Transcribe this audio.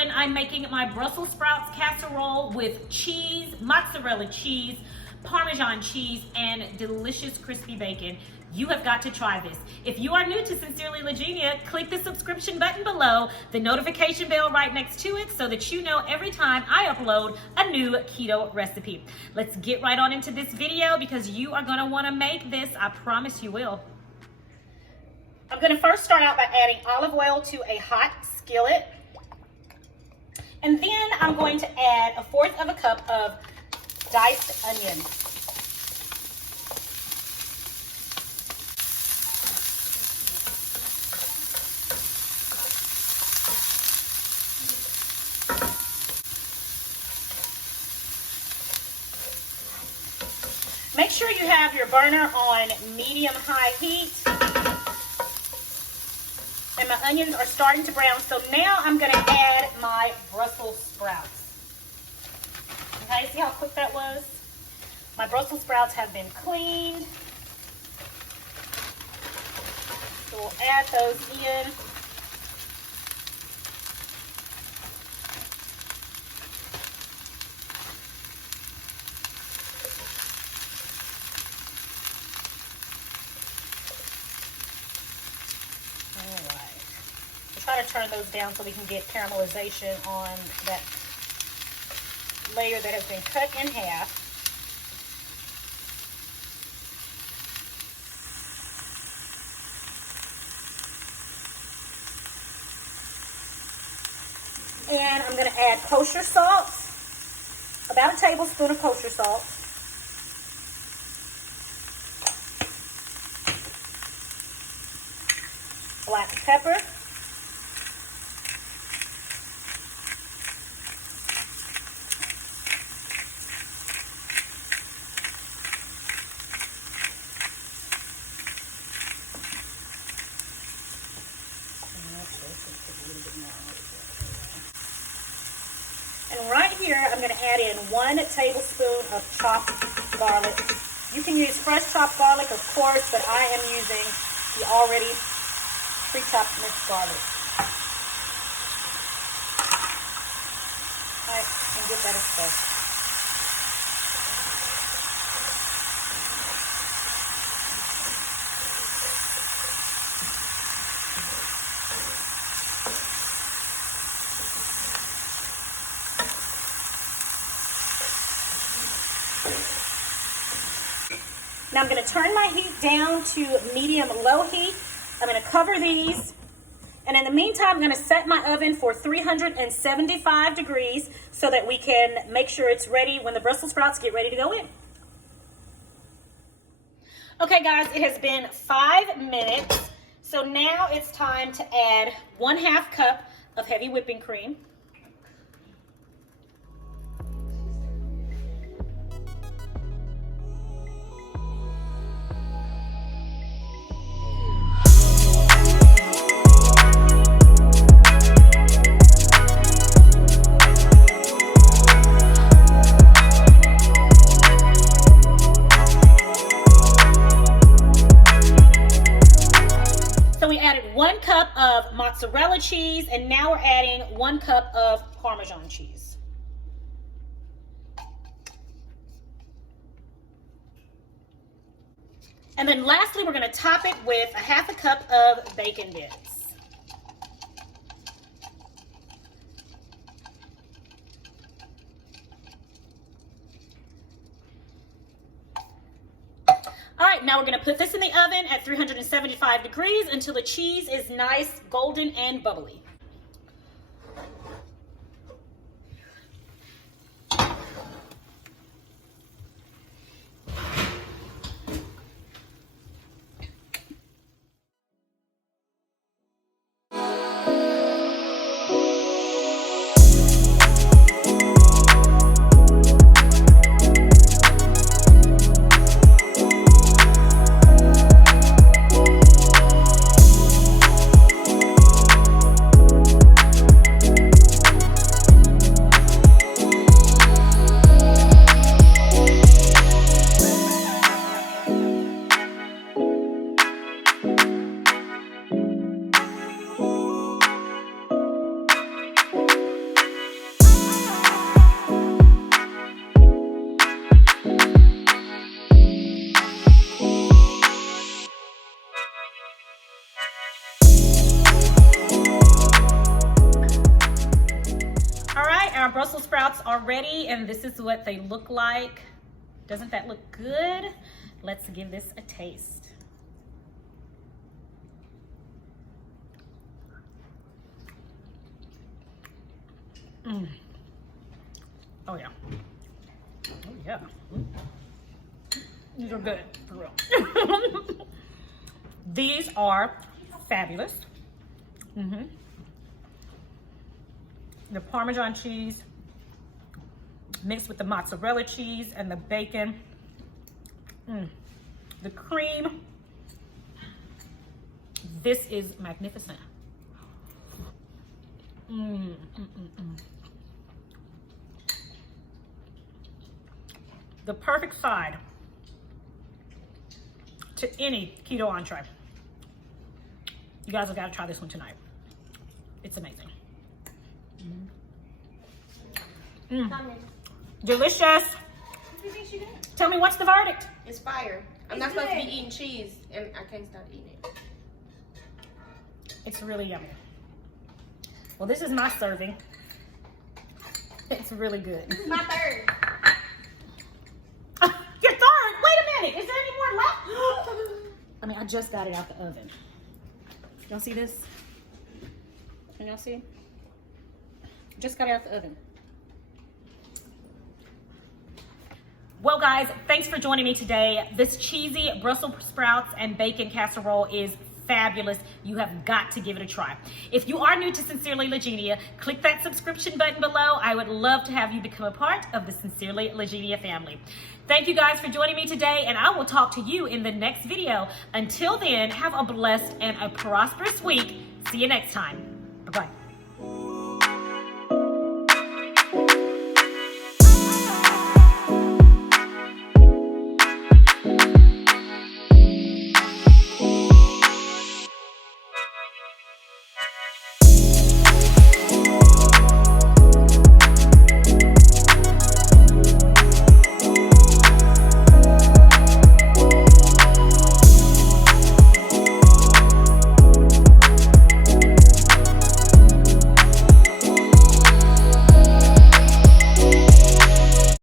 and I'm making my Brussels sprouts casserole with cheese, mozzarella cheese, Parmesan cheese, and delicious crispy bacon. You have got to try this. If you are new to Sincerely Legenia, click the subscription button below, the notification bell right next to it, so that you know every time I upload a new keto recipe. Let's get right on into this video because you are gonna wanna make this. I promise you will. I'm gonna first start out by adding olive oil to a hot skillet. And then I'm going to add 1/4 cup of diced onion. Make sure you have your burner on medium-high heat. And my onions are starting to brown, so now I'm going to add my Brussels sprouts. Okay, see how quick that was? My Brussels sprouts have been cleaned. So we'll add those in. Try to turn those down so we can get caramelization on that layer that has been cut in half. And I'm going to add kosher salt, about a tablespoon of kosher salt. Black pepper. And right here, I'm going to add in 1 tablespoon of chopped garlic. You can use fresh chopped garlic, of course, but I am using the already pre-chopped minced garlic. All right, and give that a stir. Now I'm going to turn my heat down to medium-low heat. I'm going to cover these. And in the meantime, I'm going to set my oven for 375 degrees so that we can make sure it's ready when the Brussels sprouts get ready to go in. Okay, guys, it has been 5 minutes. So now it's time to add 1/2 cup of heavy whipping cream. We added 1 cup of mozzarella cheese, and now we're adding 1 cup of Parmesan cheese. And then lastly, we're going to top it with 1/2 cup of bacon bits. All right, now we're going to put this in the oven at 375 degrees until the cheese is nice, golden, and bubbly. Brussels sprouts are ready, and this is what they look like. Doesn't that look good? Let's give this a taste. Mm. Oh yeah. Oh yeah. These are good, for real. These are fabulous. The Parmesan cheese mixed with the mozzarella cheese and the bacon. The cream. This is magnificent. The perfect side to any keto entree. You guys have got to try this one tonight. It's amazing. Delicious. What do you think she did? Tell me, what's the verdict? It's fire. I'm not supposed to be eating cheese, and I can't stop eating it. It's really yummy. Well, this is my serving. It's really good. This is my third. Your third? Wait a minute. Is there any more left? I mean, I just got it out the oven. Y'all see this? Can y'all see? Just got it out the oven. Well, guys, thanks for joining me today. This cheesy Brussels sprouts and bacon casserole is fabulous. You have got to give it a try. If you are new to Sincerely Legenia, click that subscription button below. I would love to have you become a part of the Sincerely Legenia family. Thank you guys for joining me today, and I will talk to you in the next video. Until then, have a blessed and a prosperous week. See you next time.